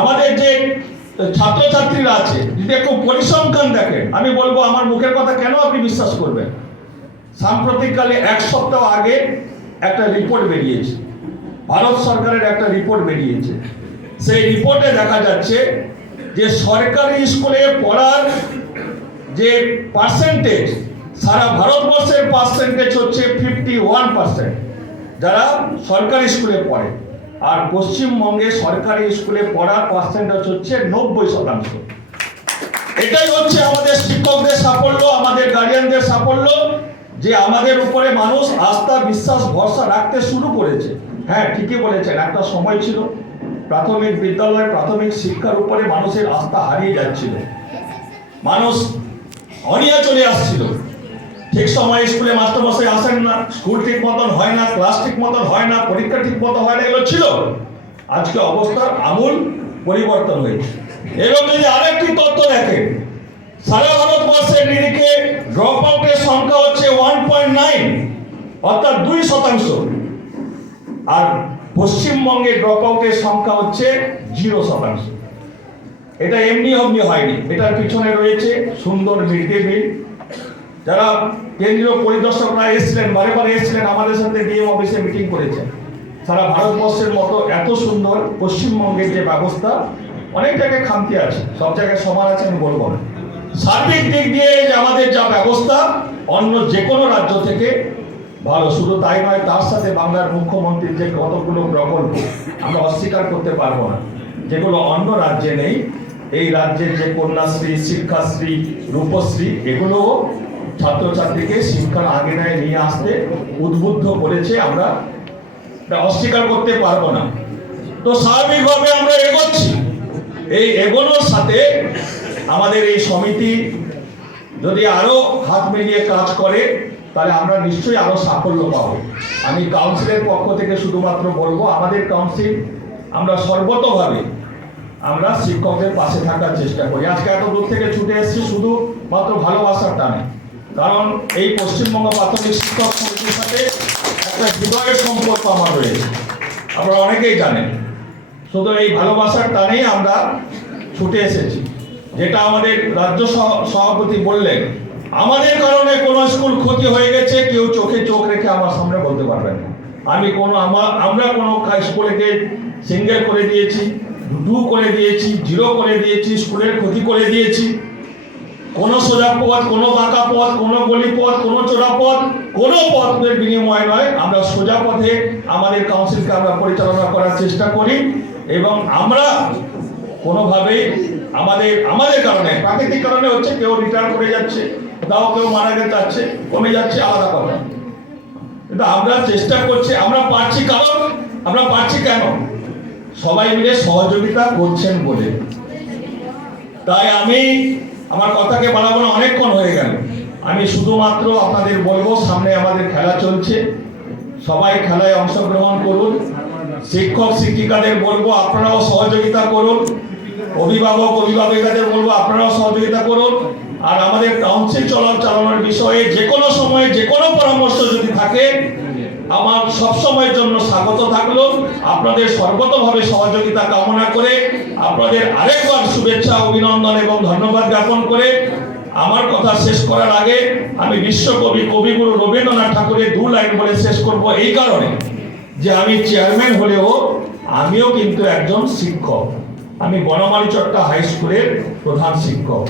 আমাদের যে ছাত্রছাত্রীরা আছে যদি একটু পরিসংখ্যান দেখেন, আমি বলবো আমার মুখের কথা কেন আপনি বিশ্বাস করবেন। সাম্প্রতিককালে এক সপ্তাহ আগে একটা রিপোর্ট বেরিয়েছে, ভারত সরকারের একটা রিপোর্ট বেরিয়েছে। সেই রিপোর্টে দেখা যাচ্ছে যে সরকারি স্কুলে পড়ার যে পার্সেন্টেজ, সারা ভারতবর্ষের পার্সেন্টেজ হচ্ছে 51%, যারা সরকারি স্কুলে পড়ে। আর পশ্চিমবঙ্গে সরকারি স্কুলে পড়ার পার্সেন্টেজ হচ্ছে 90%। এটাই হচ্ছে আমাদের শিক্ষকদের সাফল্য, আমাদের গার্জিয়ানদের সাফল্য, যে আমাদের উপরে মানুষ আস্থা, বিশ্বাস, ভরসা রাখতে শুরু করেছে। হ্যাঁ, ঠিকই বলেছেন, একটা সময় ছিল প্রাথমিক বিদ্যালয়, প্রাথমিক শিক্ষার উপরে মানুষের আস্থা হারিয়ে যাচ্ছিল, মানুষ অনীহা চলে আসছিল। ঠিক সময় স্কুলে মাস্টারমশাই আসেন না, স্কুল ঠিক মতন হয় না, ক্লাস ঠিক মতন হয় না, পরীক্ষা ঠিক মতো হয় না, এগুলো ছিল। আজকে অবস্থার আমূল পরিবর্তন হয়েছে। এবং যদি আরেকটি তথ্য দেখেন, সারা ভারতবর্ষের নিরিখে ড্রপ আউটের সংখ্যা হচ্ছে 1.9, অর্থাৎ 2%। আর পশ্চিমবঙ্গে ড্রপ আউটের সংখ্যা হচ্ছে 0%। এটা এমনি হয়নি, এটার পিছনে রয়েছে সুন্দর মিড ডে মিল। যারা কেন্দ্রীয় পরিদর্শকরা এসেছিলেন, বারে বারে এসেছিলেন, আমাদের সাথে ডিএম অফিসে মিটিং করেছেন। সারা ভারতবর্ষের মতো এত সুন্দর পশ্চিমবঙ্গের যে ব্যবস্থা, অনেক জায়গায় খামতি আছে, সব জায়গায় সমান আছে আমি বলবো না। সার্বিক দিক দিয়ে আমাদের যা ব্যবস্থা অন্য যে কোনো রাজ্য থেকে ভালো। শুধু তাই নয়, তার সাথে বাংলার মুখ্যমন্ত্রীর যে কতগুলো প্রকল্প আমরা অস্বীকার করতে পারবো না, যেগুলো অন্য রাজ্যে নেই। এই রাজ্যের যে কন্যাশ্রী, শিক্ষাশ্রী, রূপশ্রী, এগুলো ছাত্রছাত্রীকে শিক্ষার আঙিনায় নিয়ে আসতে উদ্বুদ্ধ করেছে, আমরা অস্বীকার করতে পারবো না। তো স্বাভাবিকভাবে আমরা এগোচ্ছি। এই এগোনোর সাথে আমাদের এই সমিতি যদি আরো হাত মিলিয়ে কাজ করে, তাহলে আমরা নিশ্চয়ই আরো সাফল্য পাবো। আমি কাউন্সিলের পক্ষ থেকে শুধুমাত্র বলবো, আমাদের কাউন্সিল আমরা সর্বতভাবে আমরা শিক্ষকদের পাশে থাকার চেষ্টা করি। আজকে এত দূর থেকে ছুটে এসেছি শুধু মাত্র ভালোবাসার টানে, কারণ এই পশ্চিমবঙ্গ প্রাথমিক শিক্ষক সমিতির সাথে একটা হৃদয়ের সম্পর্ক আমার রয়েছে, আপনারা অনেকেই জানেন। শুধু এই ভালোবাসার টানেই আমরা ছুটে এসেছি। যেটা আমাদের রাজ্য সভাপতি বললেন, আমাদের কারণে কোনো স্কুল ক্ষতি হয়ে গেছে কেউ চোখে চোখ রেখে আমার সামনে বলতে পারবেন না। আমরা কোনো স্কুলকে সিঙ্গেল করে দিয়েছি, 2 করে দিয়েছি, 0 করে দিয়েছি, স্কুলের ক্ষতি করে দিয়েছি, কোনো সোজা পথ, কোনো বাঁকা পথ, কোনো গলি পথ, কোনো চোরা পথ, কোনো পথের বিনিময় নয়। আমরা সোজা পথে আমাদের কাউন্সিলকে আমরা পরিচালনা করার চেষ্টা করি। এবং আমরা কোনোভাবেই আমাদের কারণে, প্রাকৃতিক কারণে হচ্ছে, কেউ রিটায়ার করে যাচ্ছে, কেউ মারা যাচ্ছে, কমে যাচ্ছে, আলাদা কথা। কিন্তু আমরা চেষ্টা করছি, আমরা পারছি, কারণ আমরা পারছি কেন? সবাই মিলে সহযোগিতা করছেন বলে। তাই আমি আমার কথাকে বাড়াবো না, অনেকক্ষণ হয়ে গেল। আমি শুধুমাত্র আপনাদের বলবো, সামনে আমাদের খেলা চলছে, সবাই খেলায় অংশগ্রহণ করুন। শিক্ষক শিক্ষিকাদের বলবো আপনারাও সহযোগিতা করুন, অভিভাবকদের বলবো আপনারাও সহযোগিতা করুন। আর আমাদের কাউন্সিল চালানোর বিষয়ে যে কোনো সময় যে কোনো পরামর্শ যদি থাকে, আমার সবসময়ের জন্য স্বাগত থাকলো। আপনাদের সর্বতভাবে সহযোগিতা কামনা করে, আপনাদের আরেকবার শুভেচ্ছা, অভিনন্দন এবং ধন্যবাদ জ্ঞাপন করে আমার কথা শেষ করার আগে আমি বিশ্বকবি কবিগুরু রবীন্দ্রনাথ ঠাকুরের 2 লাইন বলে শেষ করব, এই কারণে যে আমি চেয়ারম্যান হলেও আমিও কিন্তু একজন শিক্ষক। আমি বনমালী চট্টা হাই স্কুলের প্রধান শিক্ষক।